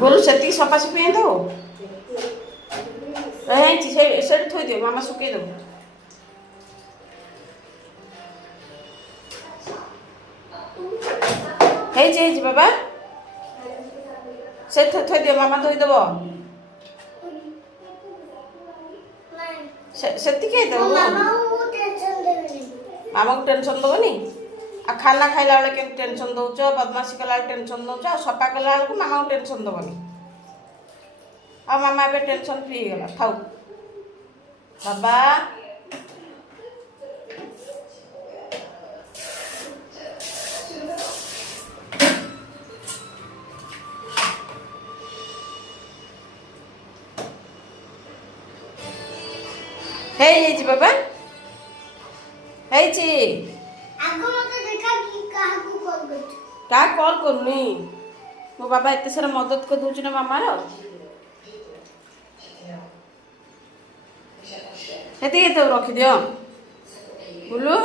गोलू से सफासफी दो से थोड़ी दियो मामा सुखे दो बाबा से थोड़ी दियो मामा धोईदेव से मामा को टेंशन दबनी आ खाना खाइला बेले के टेंशन दौच बदमाशी कला टेंशन दौच आ सफा कला बेलू मामा को टेंशन दबनी आ मामा ए टेंशन फ्री गला थाउ बाबा हे बाबा क्या कॉल करनी मो बाबा एत सारा मदद कर दूच ना मामार हेती रखी दियो बोलू